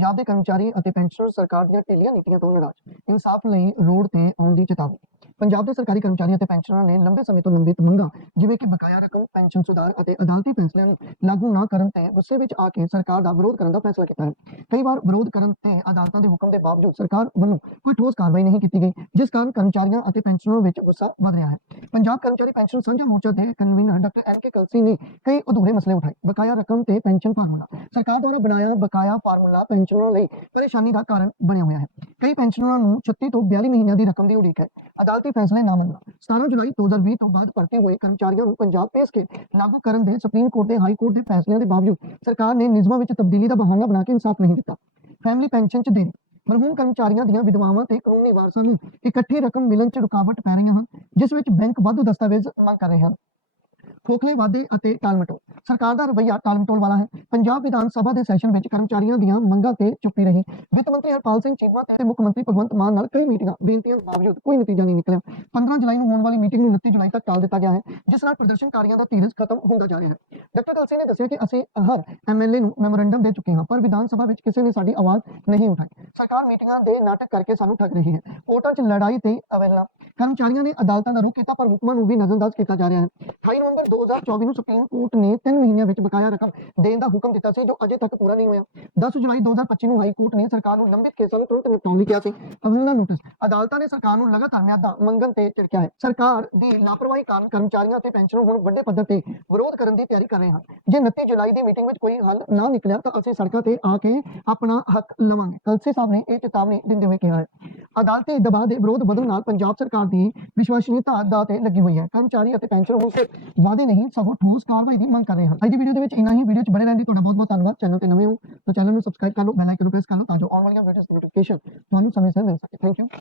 ਪੰਜਾਬ ਦੇ ਕਰਮਚਾਰੀ ਅਤੇ ਪੈਨਸ਼ਨਰ ਸਰਕਾਰ ਦੀਆਂ ਢਿੱਲੀਆਂ ਨੀਤੀਆਂ ਤੋਂ ਨਾਰਾਜ਼ ਇਨਸਾਫ ਲਈ ਰੋਡ ਤੇ ਆਉਣ ਦੀ ਚੇਤਾਵਨੀ। ਪੰਜਾਬ ਦੇ ਸਰਕਾਰੀ ਕਰਮਚਾਰੀਆਂ ਅਤੇ ਪੈਨਸ਼ਨਰਾਂ ਨੇ ਲੰਬੇ ਸਮੇਂ ਤੋਂ ਲੰਬਿਤ ਮੰਗਾਂ, ਜਿਵੇਂ ਕਿ ਬਕਾਇਆ ਰਕਮ, ਪੈਨਸ਼ਨ ਸੁਧਾਰ ਅਤੇ ਅਦਾਲਤੀ ਫੈਸਲਿਆਂ ਨੂੰ ਲਾਗੂ ਨਾ ਕਰਨ ਤੇ ਗੁੱਸੇ ਵਿੱਚ ਆ ਕੇ ਸਰਕਾਰ ਦਾ ਵਿਰੋਧ ਕਰਨ ਦਾ ਫੈਸਲਾ ਕੀਤਾ ਹੈ। ਕਈ ਵਾਰ ਵਿਰੋਧ ਕਰਨ ਤੇ ਅਦਾਲਤਾਂ ਦੇ ਹੁਕਮ ਦੇ ਬਾਵਜੂਦ ਸਰਕਾਰ ਵੱਲੋਂ ਕੋਈ ਠੋਸ ਕਾਰਵਾਈ ਨਹੀਂ ਕੀਤੀ ਗਈ, ਜਿਸ ਕਾਰਨ ਕਰਮਚਾਰੀਆਂ ਅਤੇ ਪੈਨਸ਼ਨਰਾਂ ਵਿੱਚ ਗੁੱਸਾ ਵਧ ਰਿਹਾ ਹੈ। ਪੰਜਾਬ ਕਰਮਚਾਰੀ ਪੈਨਸ਼ਨ ਸਾਂਝਾ ਮੋਰਚਾ ਦੇ convener doctor N K Kalsi ਨੇ ਕਈ ਅਧੂਰੇ ਮਸਲੇ ਉਠਾਏ। ਬਕਾਇਆ ਰਕਮ ਤੇ ਪੈਨਸ਼ਨ ਫਾਰਮੂਲਾ, ਸਰਕਾਰ ਦੁਆਰਾ ਬਣਾਇਆ ਬਕਾਇਆ ਫਾਰਮੂਲਾ ਪੈਨਸ਼ਨਰਾਂ ਲਈ ਪਰੇਸ਼ਾਨੀ ਦਾ ਕਾਰਨ ਬਣਿਆ ਹੋਇਆ ਹੈ। ਕਈ ਪੈਨਸ਼ਨਰਾਂ ਨੂੰ 36 ਤੋਂ 42 ਮਹੀਨਿਆਂ ਦੀ ਰਕਮ ਦੀ ਉਡੀਕ ਹੈ। ਅਦਾਲਤੀ ਫੈਸਲੇ ਨਾ ਮੰਨਣਾ 17 ਜੁਲਾਈ 2020 ਤੋਂ ਬਾਅਦ ਭਰਤੀ ਹੋਏ ਕਰਮਚਾਰੀਆਂ ਨੂੰ ਪੰਜਾਬ ਪੇਸ਼ ਕੇ ਲਾਗੂ ਕਰਨ ਦੇ ਸੁਪਰੀਮ ਕੋਰਟ ਦੇ ਹਾਈ ਕੋਰਟ ਦੇ ਫੈਸਲਿਆਂ ਦੇ ਬਾਵਜੂਦ ਸਰਕਾਰ ਨੇ ਨਿਯਮਾਂ ਵਿੱਚ ਤਬਦੀਲੀ ਦਾ ਬਹਾਨਾ ਬਣਾ ਕੇ ਇਨਸਾਫ ਨਹੀਂ ਦਿੱਤਾ। ਫੈਮਿਲੀ ਪੈਨਸ਼ਨ 'ਚ ਦੇਰੀ ਮਰਹੂਮ ਕਰਮਚਾਰੀਆਂ ਦੀਆਂ ਵਿਧਵਾਵਾਂ ਤੇ ਕਾਨੂੰਨੀ ਵਾਰਸਾਂ ਨੂੰ ਇਕੱਠੀ ਰਕਮ ਮਿਲਣ 'ਚ ਰੁਕਾਵਟ ਪੈ ਰਹੀਆਂ ਹਨ, ਜਿਸ ਵਿੱਚ ਬੈਂਕ ਵਾਧੂ ਦਸਤਾਵੇਜ਼ ਮੰਗ ਕਰ ਰਹੇ ਹਨ। ਖੋਖਲੇ ਵਾਅਦੇ ਅਤੇ ਟਾਲਮਟੋਲ ਸਰਕਾਰ ਦਾ ਰਵੱਈਆ ਟਾਲਮਟੋਲ ਵਾਲਾ ਹੈ। ਪੰਜਾਬ ਵਿਧਾਨ ਸਭਾ ਦੇ ਸੈਸ਼ਨ ਵਿੱਚ ਕਰਮਚਾਰੀਆਂ ਦੀਆਂ ਮੰਗਾਂ ਤੇ ਚੁੱਪੀ ਰਹੀ। ਵਿੱਤ ਮੰਤਰੀ ਹਰਪਾਲ ਸਿੰਘ ਚੀਮਾ ਤੇ ਮੁੱਖ ਮੰਤਰੀ ਭਗਵੰਤ ਮਾਨ ਨਾਲ ਕਈ ਮੀਟਿੰਗਾਂ। ਬੇਨਤੀਆਂ ਬਾਵਜੂਦ ਕੋਈ ਨਤੀਜਾ ਨਹੀਂ ਨਿਕਲਿਆ। 15 ਜੁਲਾਈ ਨੂੰ ਹੋਣ ਵਾਲੀ ਮੀਟਿੰਗ ਨੂੰ 29 ਜੁਲਾਈ ਤੱਕ ਟਾਲ ਦਿੱਤਾ ਗਿਆ ਹੈ, ਜਿਸ ਨਾਲ ਪ੍ਰਦਰਸ਼ਨਕਾਰੀਆਂ ਦਾ ਧੀਰਜ ਖਤਮ ਹੁੰਦਾ ਜਾ ਰਿਹਾ ਹੈ। ਡਾਕਟਰ ਕਲਸੀ ਨੇ ਦੱਸਿਆ ਕਿ ਅਸੀਂ ਹਰ ਐਮਐਲਏ ਨੂੰ ਮੈਮੋਰੈਂਡਮ ਦੇ ਚੁੱਕੇ ਹਾਂ, ਪਰ ਵਿਧਾਨ ਸਭਾ ਵਿੱਚ ਕਿਸੇ ਨੇ ਸਾਡੀ ਆਵਾਜ਼ ਨਹੀਂ ਉਠਾਈ। ਸਰਕਾਰ ਮੀਟਿੰਗਾਂ ਦੇ ਨਾਟਕ ਕਰਕੇ ਸਾਨੂੰ ਠੱਗ ਰਹੀ ਹੈ। ਕੋਰਟਾਂ 'ਚ ਲੜਾਈ ਤੇ ਅਵੇਲਨਾ ਕਰਮਚਾਰੀਆਂ ਨੇ ਅਦਾਲਤਾਂ ਦਾ ਰੁਖ ਕੀਤਾ, ਪਰ ਹੁਕਮਾਂ ਨੂੰ ਵੀ ਨਜ਼ਰਅੰਦਾਜ਼ ਕੀਤਾ ਜਾ ਰਿਹਾ ਹੈ। 28 ਨਵੰਬਰ 2024 ਨੂੰ ਸੁਪਰੀਮ ਕੋਰਟ ਨੇ 3 ਮਹੀਨਿਆਂ ਵਿੱਚ ਬਕਾਇਆ ਰਕਮ ਦੇਣ ਦਾ ਹੁਕਮ ਦਿੱਤਾ ਸੀ, ਜੋ ਅਜੇ ਤੱਕ ਪੂਰਾ ਨਹੀਂ ਹੋਇਆ। 10 ਜੁਲਾਈ 2025 ਨੂੰ ਹਾਈ ਕੋਰਟ ਨੇ ਸਰਕਾਰ ਨੂੰ ਲੰਬਿਤ ਕੇਸਾਂ ਨੂੰ ਤੁਰੰਤ ਨਿਪਟਾਉਣ ਲਈ ਕਿਹਾ ਸੀ। ਅਵਲਨਾ ਨੋਟਿਸ ਅਦਾਲਤਾਂ ਨੇ ਸਰਕਾਰ ਨੂੰ ਲਗਾਤਾਰ ਮਿਆਦਾਂ, ਮੰਗਣ ਤੇ ਝਿੜਕਿਆ ਹੈ। ਸਰਕਾਰ ਦੀ ਲਾਪਰਵਾਹੀ ਕਾਰਨ ਕਰਮਚਾਰੀਆਂ ਤੇ ਪੈਨਸ਼ਨਰ ਹੁਣ ਵੱਡੇ ਪੱਧਰ ਤੇ ਵਿਰੋਧ ਕਰਨ ਦੀ ਤਿਆਰੀ ਕਰ ਰਹੇ ਹਨ। ਜੇ 29 ਜੁਲਾਈ ਦੀ ਮੀਟਿੰਗ ਵਿੱਚ ਕੋਈ ਹੱਲ ਨਾ ਨਿਕਲਿਆ, ਤਾਂ ਅਸੀਂ ਸੜਕਾਂ ਤੇ ਆ ਕੇ ਆਪਣਾ ਹੱਕ ਲਵਾਂਗੇ। ਕਲਸੀ ਸਾਹਿਬ ਨੇ ਇਹ ਚੇਤਾਵਨੀ ਦਿੰਦੇ ਹੋਏ ਕਿਹਾ ਹੈ। ਅਦਾਲਤੀ ਦਬਾਅ ਦੇ ਵਿਰੋਧ ਵਧਣ ਨਾਲ ਪੰਜਾਬ ਸਰਕਾਰ ਦੀ ਵਿਸ਼ਵਾਸਨੀਯਤਾ ਦਾ ਤੇ ਲੱਗੀ ਹੋਈ ਹੈ। ਕਰਮਚਾਰੀ ਅਤੇ ਪੈਨਸ਼ਨ ਹੁਣ ਸਿਰਫ ਵਾਅਦੇ ਨਹੀਂ, ਸਗੋਂ ਠੋਸ ਕਾਰਵਾਈ ਦੀ ਮੰਗ ਕਰ ਰਹੇ ਹਨ। ਅੱਜ ਦੀ ਵੀਡੀਓ ਦੇ ਵਿੱਚ ਇੰਨਾ ਹੀ। ਵੀਡੀਓ 'ਚ ਬਣੇ ਰਹਿਣ ਦੀ ਤੁਹਾਡਾ ਬਹੁਤ ਬਹੁਤ ਧੰਨਵਾਦ। ਚੈਨਲ ਤੇ ਨਵੇਂ ਹੋ ਤਾਂ ਚੈਨਲ ਨੂੰ ਸਬਸਕ੍ਰਾਈਬ ਕਰ ਲਓ, ਬੈਲ ਆਈਕਨ ਨੂੰ ਪ੍ਰੈਸ ਕਰ ਲਓ ਤਾਂ ਜੋ ਆਉਣ ਵਾਲੀਆਂ ਵੀਡੀਓਜ਼ ਦੀ ਨੋਟੀਫਿਕੇਸ਼ਨ ਤੁਹਾਨੂੰ ਸਮੇਂ ਸਿਰ ਮਿਲ ਸਕੇ। Thank you